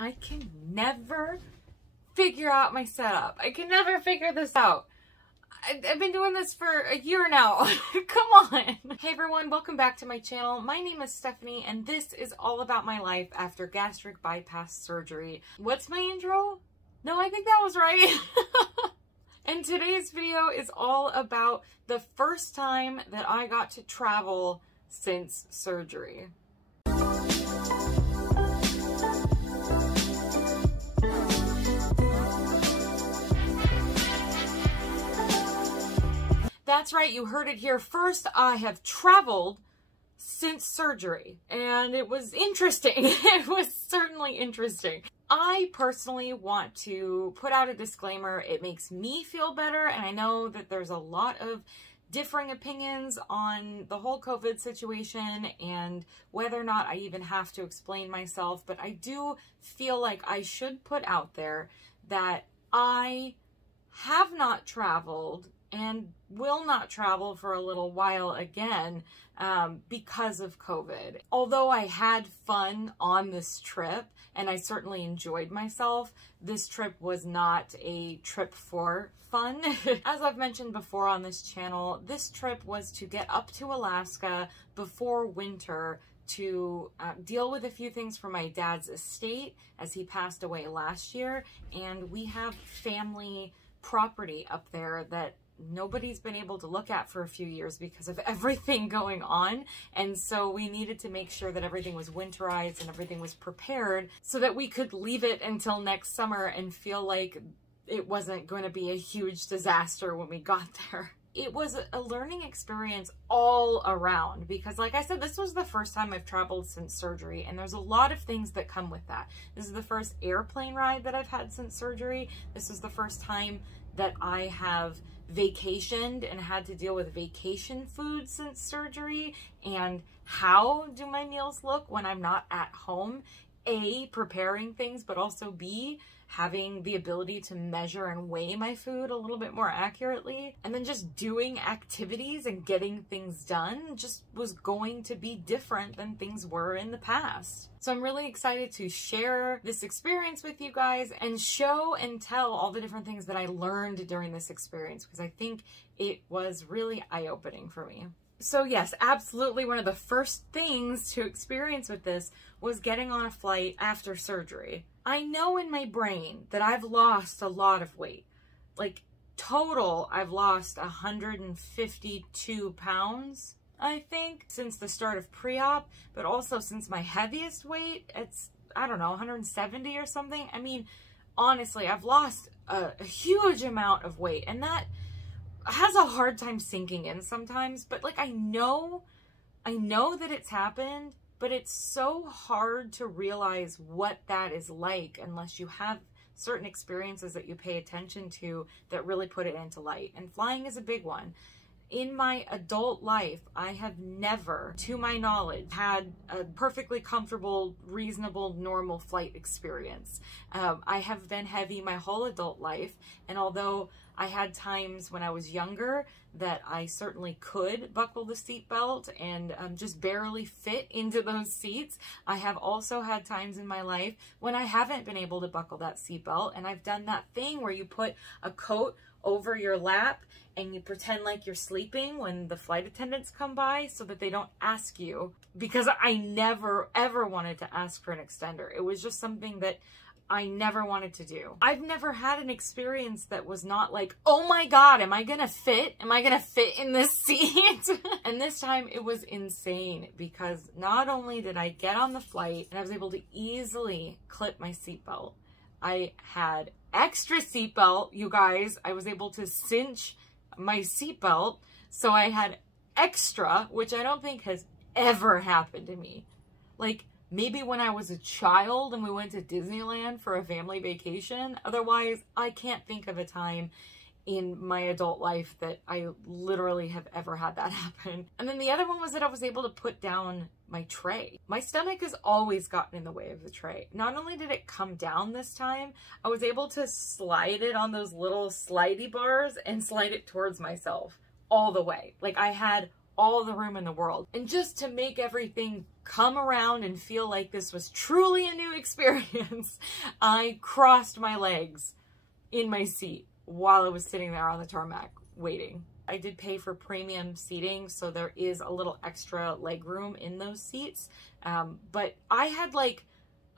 I can never figure out my setup. I can never figure this out. I've been doing this for a year now. Come on. Hey everyone, welcome back to my channel. My name is Stephanie and this is all about my life after gastric bypass surgery. What's my intro? No, I think that was right. And today's video is all about the first time that I got to travel since surgery. That's right, you heard it here first. I have traveled since surgery, and it was interesting. It was certainly interesting. I personally want to put out a disclaimer. It makes me feel better, and I know that there's a lot of differing opinions on the whole COVID situation and whether or not I even have to explain myself, but I do feel like I should put out there that I have not traveled and will not travel for a little while again because of COVID. Although I had fun on this trip and I certainly enjoyed myself, this trip was not a trip for fun. As I've mentioned before on this channel, this trip was to get up to Alaska before winter to deal with a few things for my dad's estate as he passed away last year, and we have family property up there that nobody's been able to look at for a few years because of everything going on. And so we needed to make sure that everything was winterized and everything was prepared so that we could leave it until next summer and feel like it wasn't going to be a huge disaster when we got there. It was a learning experience all around because, like I said, this was the first time I've traveled since surgery, and there's a lot of things that come with that. This is the first airplane ride that I've had since surgery. This is the first time that I have vacationed and had to deal with vacation food since surgery. And how do my meals look when I'm not at home? A, preparing things, but also B, having the ability to measure and weigh my food a little bit more accurately. And then just doing activities and getting things done just was going to be different than things were in the past. So I'm really excited to share this experience with you guys and show and tell all the different things that I learned during this experience, because I think it was really eye-opening for me. So yes, absolutely one of the first things to experience with this was getting on a flight after surgery. I know in my brain that I've lost a lot of weight. Like total, I've lost 152 pounds, I think, since the start of pre-op, but also since my heaviest weight, it's, I don't know, 170 or something. I mean, honestly, I've lost a huge amount of weight, and that has a hard time sinking in sometimes, but like I know that it's happened, but it's so hard to realize what that is like unless you have certain experiences that you pay attention to that really put it into light. And flying is a big one. In my adult life, I have never, to my knowledge, had a perfectly comfortable, reasonable, normal flight experience. I have been heavy my whole adult life, and although I had times when I was younger that I certainly could buckle the seatbelt and just barely fit into those seats, I have also had times in my life when I haven't been able to buckle that seatbelt, and I've done that thing where you put a coat over your lap and you pretend like you're sleeping when the flight attendants come by so that they don't ask you, because I never ever wanted to ask for an extender. It was just something that I never wanted to do. I've never had an experience that was not like, oh my God, am I gonna fit? Am I gonna fit in this seat? And this time it was insane because not only did I get on the flight and I was able to easily clip my seatbelt, I had extra seatbelt, you guys. I was able to cinch my seatbelt, so I had extra, which I don't think has ever happened to me. Like, maybe when I was a child and we went to Disneyland for a family vacation. Otherwise, I can't think of a time in my adult life that I literally have ever had that happen. And then the other one was that I was able to put down my tray. My stomach has always gotten in the way of the tray. Not only did it come down this time, I was able to slide it on those little slidey bars and slide it towards myself all the way. Like I had all the room in the world. And just to make everything come around and feel like this was truly a new experience, I crossed my legs in my seat while I was sitting there on the tarmac waiting. I did pay for premium seating, so there is a little extra leg room in those seats. But I had like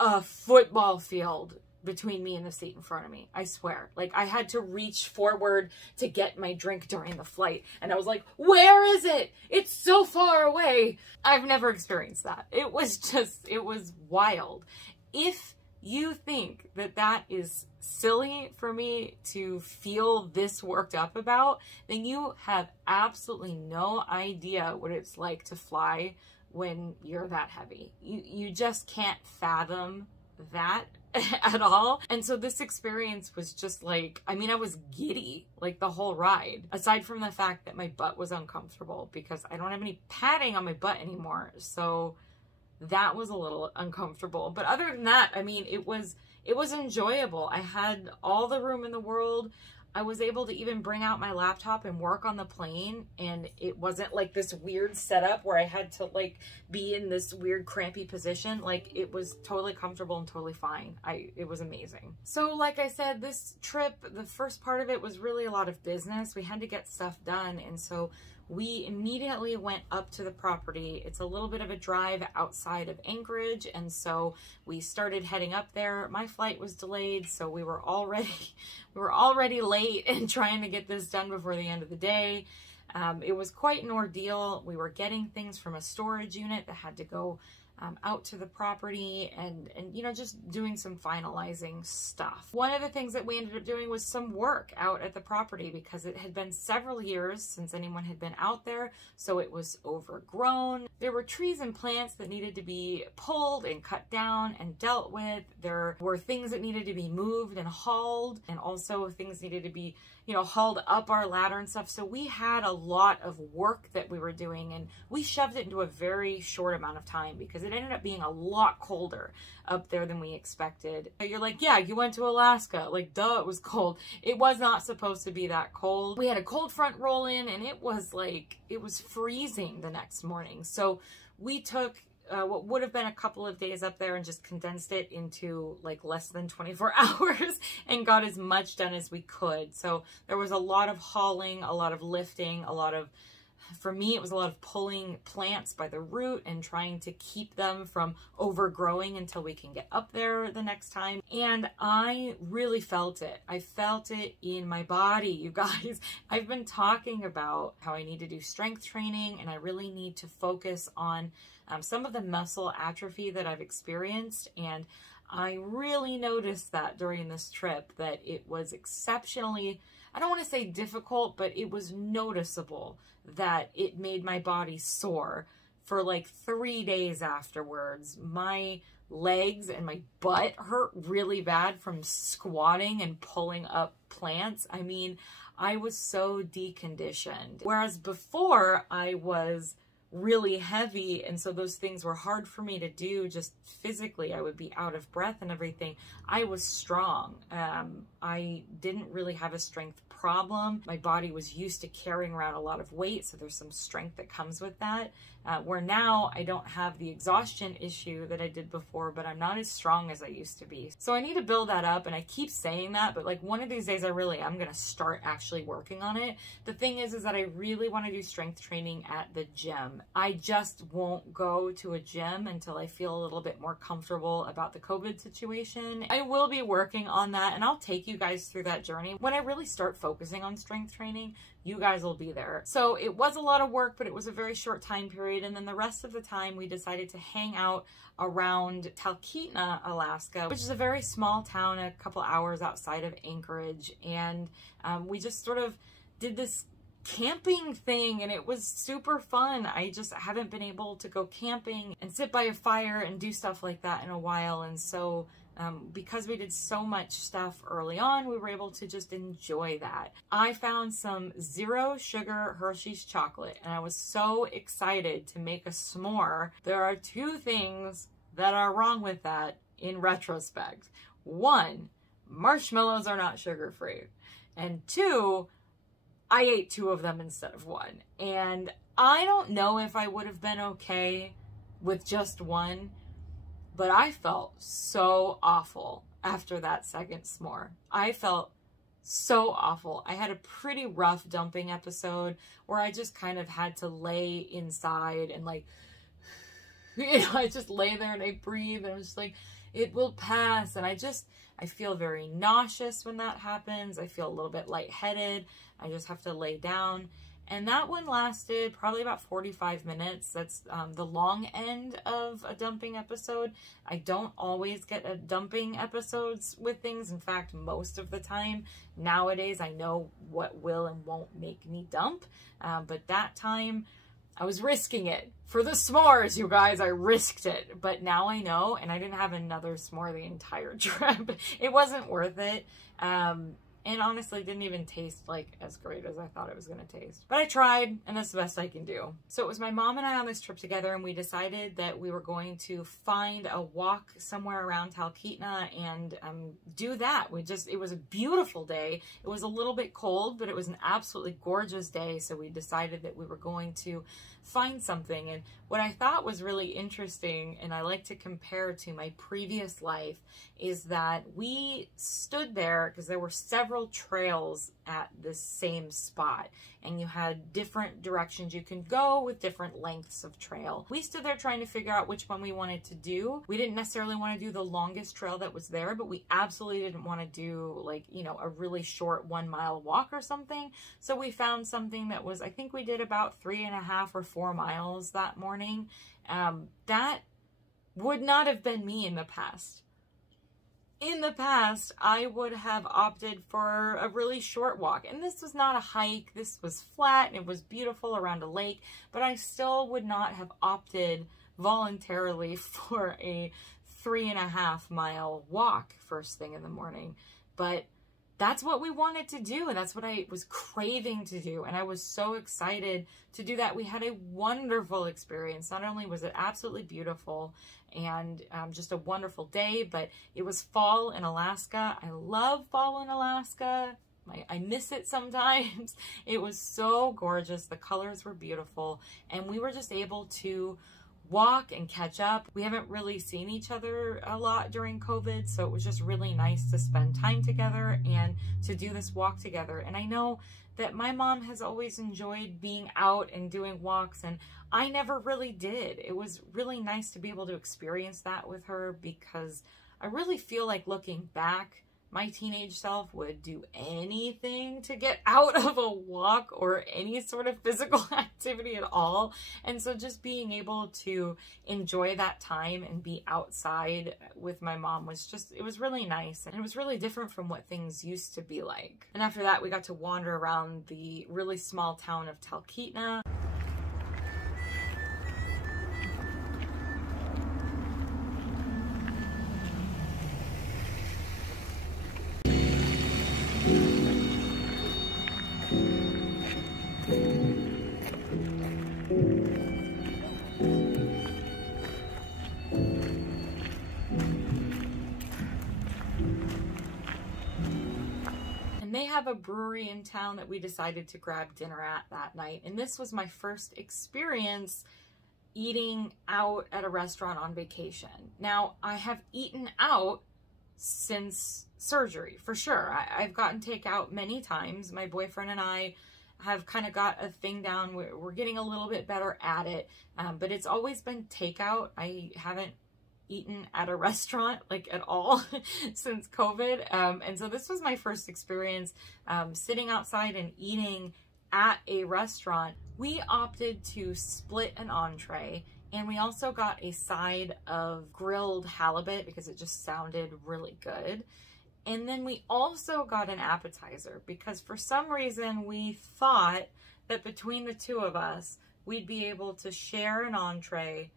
a football field between me and the seat in front of me. I swear. Like, I had to reach forward to get my drink during the flight. And I was like, where is it? It's so far away. I've never experienced that. It was wild. If you think that that is silly for me to feel this worked up about, then you have absolutely no idea what it's like to fly when you're that heavy. You just can't fathom that at all. And so this experience was just like, I mean, I was giddy like the whole ride, aside from the fact that my butt was uncomfortable because I don't have any padding on my butt anymore. So that was a little uncomfortable. But other than that, I mean, it was enjoyable. I had all the room in the world. I was able to even bring out my laptop and work on the plane, and it wasn't like this weird setup where I had to like be in this weird crampy position. Like, it was totally comfortable and totally fine. It was amazing. So like I said, this trip, the first part of it was really a lot of business. We had to get stuff done, and so we immediately went up to the property. It's a little bit of a drive outside of Anchorage, and so we started heading up there. My flight was delayed, so we were already late and trying to get this done before the end of the day. It was quite an ordeal. We were getting things from a storage unit that had to go out to the property and you know, just doing some finalizing stuff. One of the things that we ended up doing was some work out at the property because it had been several years since anyone had been out there, so it was overgrown. There were trees and plants that needed to be pulled and cut down and dealt with. There were things that needed to be moved and hauled, and also things needed to be, you know, hauled up our ladder and stuff. So we had a lot of work that we were doing, and we shoved it into a very short amount of time because it ended up being a lot colder up there than we expected. You're like, yeah, you went to Alaska. Like, duh, it was cold. It was not supposed to be that cold. We had a cold front roll in, and it was like, it was freezing the next morning. So we took what would have been a couple of days up there and just condensed it into like less than 24 hours and got as much done as we could. So there was a lot of hauling, a lot of lifting, a lot of, for me, it was a lot of pulling plants by the root and trying to keep them from overgrowing until we can get up there the next time. And I really felt it. I felt it in my body, you guys. I've been talking about how I need to do strength training, and I really need to focus on some of the muscle atrophy that I've experienced. And I really noticed that during this trip, that it was exceptionally, I don't want to say difficult, but it was noticeable that it made my body sore for like 3 days afterwards. My legs and my butt hurt really bad from squatting and pulling up plants. I mean, I was so deconditioned. Whereas before I was really heavy, and so those things were hard for me to do just physically. I would be out of breath and everything. I was strong. I didn't really have a strength problem. My body was used to carrying around a lot of weight, so there's some strength that comes with that. Where now I don't have the exhaustion issue that I did before, but I'm not as strong as I used to be. So I need to build that up, and I keep saying that, but like one of these days I really am going to start actually working on it. The thing is that I really want to do strength training at the gym. I just won't go to a gym until I feel a little bit more comfortable about the COVID situation. I will be working on that, and I'll take you guys through that journey. When I really start focusing on strength training, you guys will be there. So it was a lot of work, but it was a very short time period. And then the rest of the time we decided to hang out around Talkeetna, Alaska, which is a very small town a couple hours outside of Anchorage. And we just sort of did this camping thing, and it was super fun. I just haven't been able to go camping and sit by a fire and do stuff like that in a while. And so because we did so much stuff early on, we were able to just enjoy that. I found some 0 sugar Hershey's chocolate, and I was so excited to make a s'more. There are 2 things that are wrong with that in retrospect. 1, marshmallows are not sugar-free. And 2, I ate 2 of them instead of 1. And I don't know if I would have been okay with just one, but I felt so awful after that second s'more. I felt so awful. I had a pretty rough dumping episode where I just kind of had to lay inside and like, you know, I just lay there and I breathe and I'm just like, it will pass. And I feel very nauseous when that happens. I feel a little bit lightheaded. I just have to lay down. And that one lasted probably about 45 minutes. That's the long end of a dumping episode. I don't always get a dumping episodes with things. In fact, most of the time nowadays, I know what will and won't make me dump. But that time, I was risking it. For the s'mores, you guys, I risked it. But now I know, and I didn't have another s'more the entire trip. It wasn't worth it. And honestly, didn't even taste like as great as I thought it was going to taste. But I tried, and that's the best I can do. So it was my mom and I on this trip together, and we decided that we were going to find a walk somewhere around Talkeetna and do that. It was a beautiful day. It was a little bit cold, but it was an absolutely gorgeous day. So we decided that we were going to find something. And what I thought was really interesting, and I like to compare to my previous life, is that we stood there because there were several trails at this same spot, and you had different directions you can go with different lengths of trail. We stood there trying to figure out which one we wanted to do. We didn't necessarily want to do the longest trail that was there, but we absolutely didn't want to do, like, you know, a really short 1 mile walk or something. So we found something that was, I think we did about 3.5 or 4 miles that morning. That would not have been me in the past. In the past, I would have opted for a really short walk. And this was not a hike. This was flat and it was beautiful around a lake. But I still would not have opted voluntarily for a 3.5 mile walk first thing in the morning. But that's what we wanted to do. And that's what I was craving to do. And I was so excited to do that. We had a wonderful experience. Not only was it absolutely beautiful and just a wonderful day, but it was fall in Alaska. I love fall in Alaska. I miss it sometimes. It was so gorgeous. The colors were beautiful. And we were just able to walk and catch up. We haven't really seen each other a lot during COVID, so it was just really nice to spend time together and to do this walk together. And I know that my mom has always enjoyed being out and doing walks, and I never really did. It was really nice to be able to experience that with her, because I really feel like, looking back, my teenage self would do anything to get out of a walk or any sort of physical activity at all. And so just being able to enjoy that time and be outside with my mom was just, it was really nice. And it was really different from what things used to be like. And after that, we got to wander around the really small town of Talkeetna. They have a brewery in town that we decided to grab dinner at that night. And this was my first experience eating out at a restaurant on vacation. Now, I have eaten out since surgery, for sure. I've gotten takeout many times. My boyfriend and I have kind of got a thing down. We're getting a little bit better at it, but it's always been takeout. I haven't eaten at a restaurant like at all since COVID. And so this was my first experience sitting outside and eating at a restaurant. We opted to split an entree, and we also got a side of grilled halibut because it just sounded really good. And then we also got an appetizer because for some reason we thought that between the two of us, we'd be able to share an entree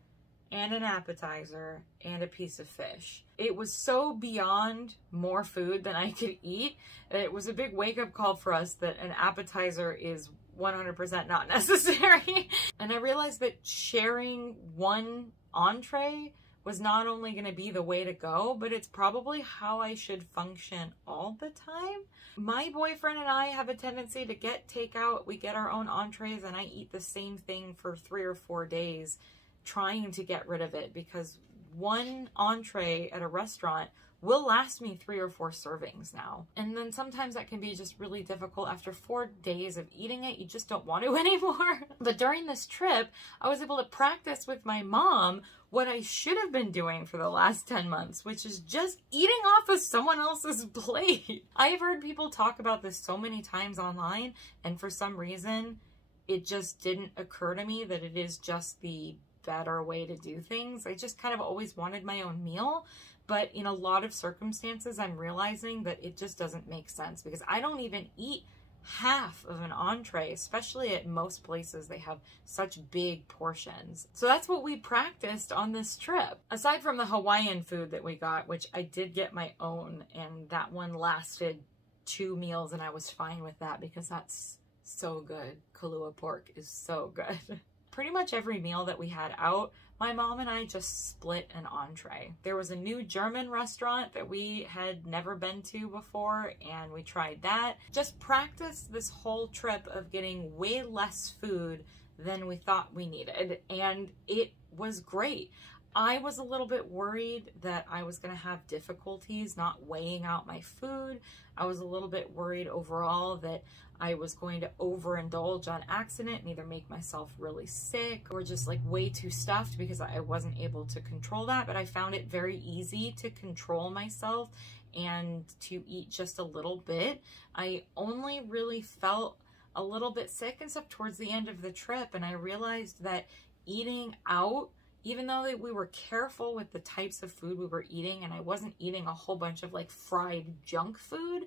and an appetizer and a piece of fish. It was so beyond more food than I could eat. It was a big wake-up call for us that an appetizer is 100% not necessary. And I realized that sharing one entree was not only going to be the way to go, but it's probably how I should function all the time. My boyfriend and I have a tendency to get takeout. We get our own entrees and I eat the same thing for 3 or 4 days, trying to get rid of it, because one entree at a restaurant will last me 3 or 4 servings now. And then sometimes that can be just really difficult. After 4 days of eating it, you just don't want to anymore. But during this trip, I was able to practice with my mom what I should have been doing for the last 10 months, which is just eating off of someone else's plate. I've heard people talk about this so many times online, and for some reason, it just didn't occur to me that it is just the better way to do things. I just kind of always wanted my own meal. But in a lot of circumstances, I'm realizing that it just doesn't make sense, because I don't even eat half of an entree, especially at most places. They have such big portions. So that's what we practiced on this trip. Aside from the Hawaiian food that we got, which I did get my own, and that one lasted 2 meals, and I was fine with that because that's so good. Kalua pork is so good. Pretty much every meal that we had out, my mom and I just split an entree. There was a new German restaurant that we had never been to before, and we tried that. Just practiced this whole trip of getting way less food than we thought we needed, and it was great. I was a little bit worried that I was going to have difficulties not weighing out my food. I was a little bit worried overall that I was going to overindulge on accident and either make myself really sick or just like way too stuffed, because I wasn't able to control that. But I found it very easy to control myself and to eat just a little bit. I only really felt a little bit sick and stuff towards the end of the trip, and I realized that eating out, even though we were careful with the types of food we were eating, and I wasn't eating a whole bunch of like fried junk food,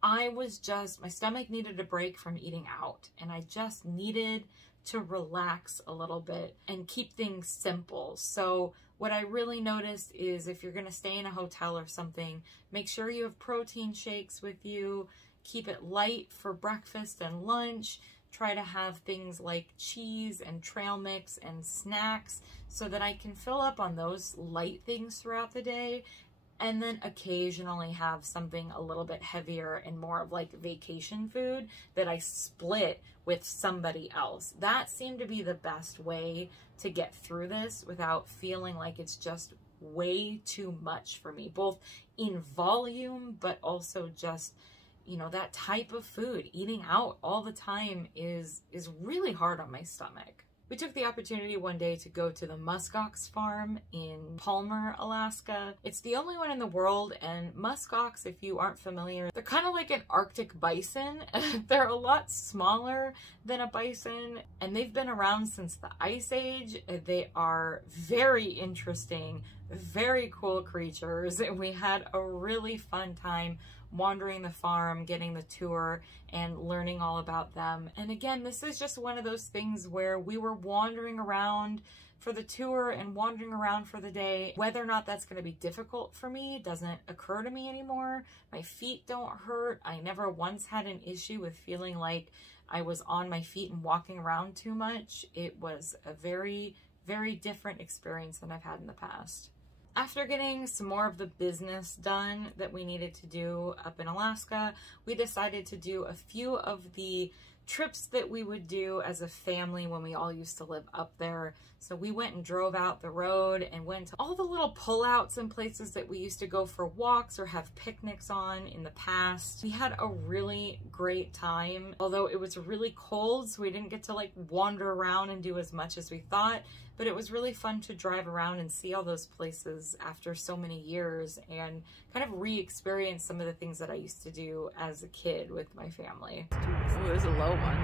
I was just, my stomach needed a break from eating out, and I just needed to relax a little bit and keep things simple. So what I really noticed is, if you're going to stay in a hotel or something, make sure you have protein shakes with you, keep it light for breakfast and lunch. Try to have things like cheese and trail mix and snacks so that I can fill up on those light things throughout the day, and then occasionally have something a little bit heavier and more of like vacation food that I split with somebody else. That seemed to be the best way to get through this without feeling like it's just way too much for me, both in volume, but also just, you know, that type of food. Eating out all the time is really hard on my stomach. We took the opportunity one day to go to the muskox farm in Palmer, Alaska. It's the only one in the world, and muskox, if you aren't familiar, they're kind of like an Arctic bison. They're a lot smaller than a bison, and they've been around since the Ice Age. They are very interesting, very cool creatures. We had a really fun time wandering the farm, getting the tour, and learning all about them. And again, this is just one of those things where we were wandering around for the tour and wandering around for the day. Whether or not that's going to be difficult for me doesn't occur to me anymore. My feet don't hurt. I never once had an issue with feeling like I was on my feet and walking around too much. It was a very, very different experience than I've had in the past. After getting some more of the business done that we needed to do up in Alaska, we decided to do a few of the trips that we would do as a family when we all used to live up there. So we went and drove out the road and went to all the little pullouts and places that we used to go for walks or have picnics on in the past. We had a really great time, although it was really cold, so we didn't get to like wander around and do as much as we thought. But it was really fun to drive around and see all those places after so many years and kind of re-experience some of the things that I used to do as a kid with my family. Oh, there's a low one.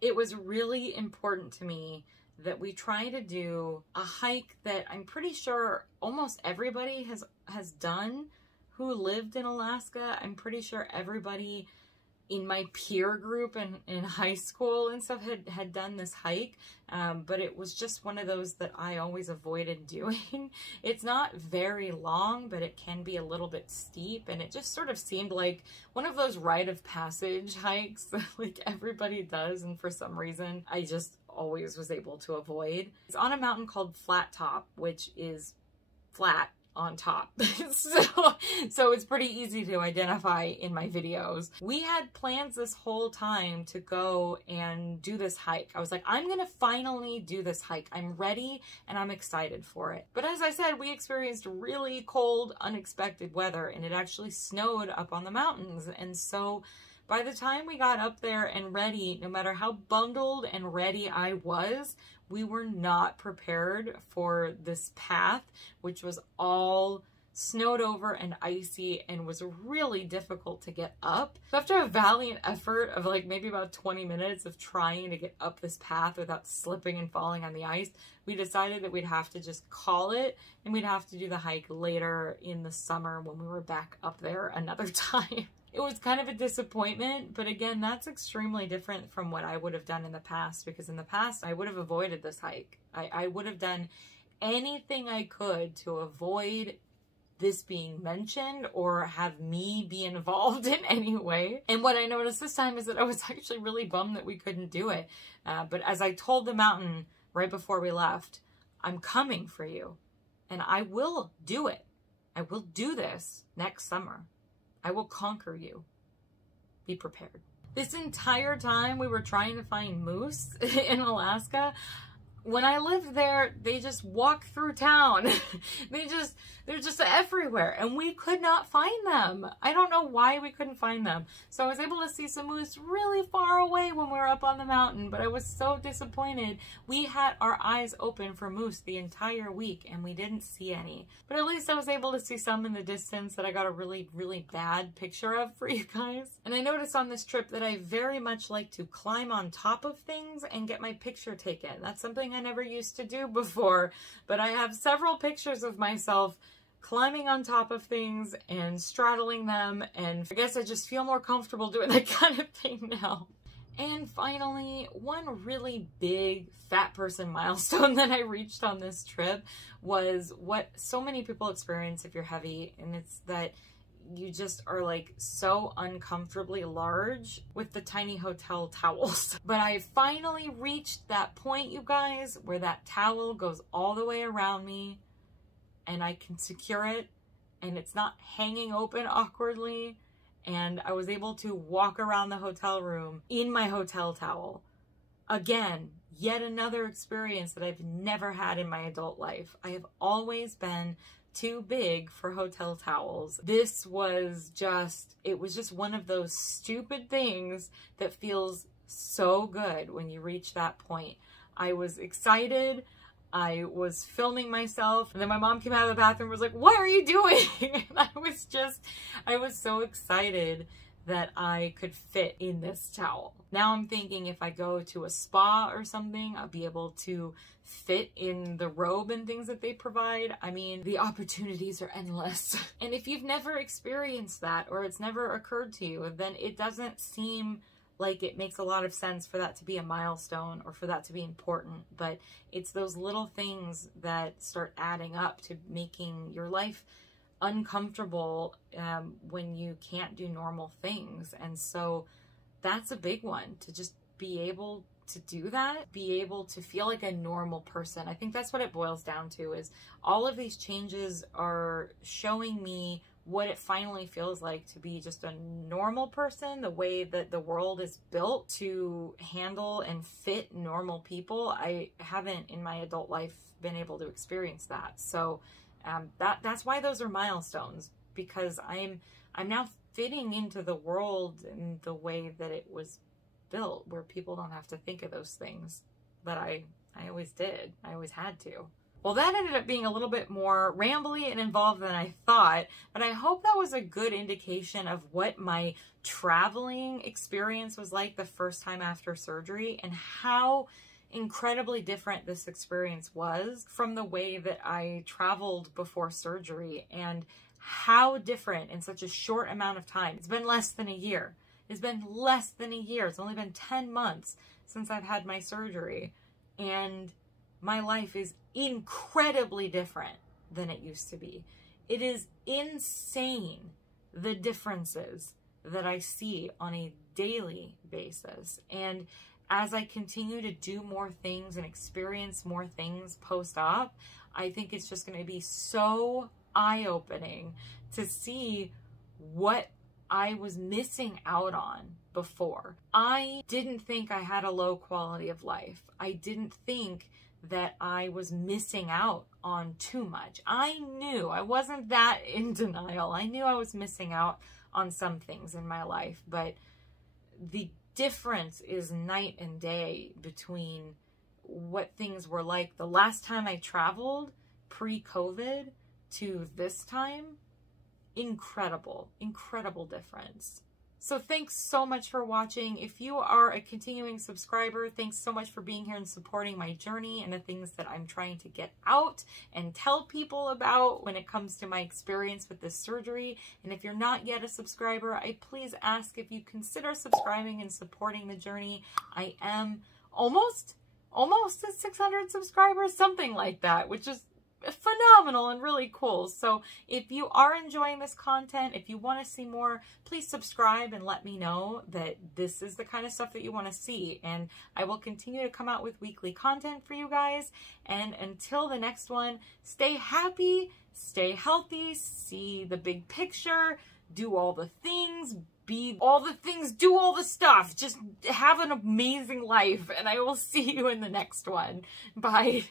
It was really important to me that we try to do a hike that I'm pretty sure almost everybody has done who lived in Alaska. I'm pretty sure everybody in my peer group in high school and stuff had done this hike, but it was just one of those that I always avoided doing. It's not very long, but it can be a little bit steep, and it just sort of seemed like one of those rite of passage hikes that like everybody does, and for some reason I just always was able to avoid. It's on a mountain called Flat Top, which is flat on top. so it's pretty easy to identify in my videos. We had plans this whole time to go and do this hike. I was like, I'm gonna finally do this hike. I'm ready and I'm excited for it. But as I said, we experienced really cold, unexpected weather, and it actually snowed up on the mountains. And so by the time we got up there and ready, no matter how bundled and ready I was, we were not prepared for this path, which was all snowed over and icy and was really difficult to get up. So after a valiant effort of like maybe about 20 minutes of trying to get up this path without slipping and falling on the ice, we decided that we'd have to just call it, and we'd have to do the hike later in the summer when we were back up there another time. It was kind of a disappointment, but again, that's extremely different from what I would have done in the past, because in the past, I would have avoided this hike. I would have done anything I could to avoid this being mentioned or have me be involved in any way. And what I noticed this time is that I was actually really bummed that we couldn't do it. But as I told the mountain right before we left, I'm coming for you, and I will do it. I will do this next summer. I will conquer you. Be prepared. This entire time we were trying to find moose in Alaska. When I lived there, they just walk through town. They're just everywhere, and we could not find them. I don't know why we couldn't find them. So I was able to see some moose really far away when we were up on the mountain, but I was so disappointed. We had our eyes open for moose the entire week, and we didn't see any. But at least I was able to see some in the distance that I got a really, really bad picture of for you guys. And I noticed on this trip that I very much like to climb on top of things and get my picture taken. That's something I never used to do before, but I have several pictures of myself climbing on top of things and straddling them, and I guess I just feel more comfortable doing that kind of thing now. And finally, one really big fat person milestone that I reached on this trip was what so many people experience if you're heavy, and it's that you just are like so uncomfortably large with the tiny hotel towels. But I finally reached that point, you guys, where that towel goes all the way around me and I can secure it and it's not hanging open awkwardly, and I was able to walk around the hotel room in my hotel towel. Again, yet another experience that I've never had in my adult life. I have always been too big for hotel towels. This was just, it was just one of those stupid things that feels so good when you reach that point. I was excited. I was filming myself, and then my mom came out of the bathroom and was like, "What are you doing?" And I was so excited that I could fit in this towel. Now I'm thinking if I go to a spa or something, I'll be able to fit in the robe and things that they provide. I mean, the opportunities are endless. And if you've never experienced that, or it's never occurred to you, then it doesn't seem like it makes a lot of sense for that to be a milestone or for that to be important. But it's those little things that start adding up to making your life uncomfortable when you can't do normal things. And so that's a big one, to just be able to do that, be able to feel like a normal person. I think that's what it boils down to, is all of these changes are showing me what it finally feels like to be just a normal person, the way that the world is built to handle and fit normal people. I haven't in my adult life been able to experience that. So that's why those are milestones, because I'm now fitting into the world in the way that it was built, where people don't have to think of those things that I always did. I always had to. Well, that ended up being a little bit more rambly and involved than I thought, but I hope that was a good indication of what my traveling experience was like the first time after surgery, and how incredibly different this experience was from the way that I traveled before surgery, and how different in such a short amount of time. It's been less than a year. It's been less than a year. It's only been 10 months since I've had my surgery. And my life is incredibly different than it used to be. It is insane, the differences that I see on a daily basis. And as I continue to do more things and experience more things post-op, I think it's just going to be so eye-opening to see what I was missing out on before. I didn't think I had a low quality of life. I didn't think that I was missing out on too much. I knew, I wasn't that in denial. I knew I was missing out on some things in my life, but the difference is night and day between what things were like the last time I traveled pre-COVID to this time. Incredible, incredible difference. So thanks so much for watching. If you are a continuing subscriber, thanks so much for being here and supporting my journey and the things that I'm trying to get out and tell people about when it comes to my experience with this surgery. And if you're not yet a subscriber, I please ask if you consider subscribing and supporting the journey. I am almost at 600 subscribers, something like that, which is phenomenal and really cool. So if you are enjoying this content, if you want to see more, please subscribe and let me know that this is the kind of stuff that you want to see, and I will continue to come out with weekly content for you guys. And until the next one, stay happy, stay healthy, see the big picture, do all the things, be all the things, do all the stuff, just have an amazing life, and I will see you in the next one. Bye.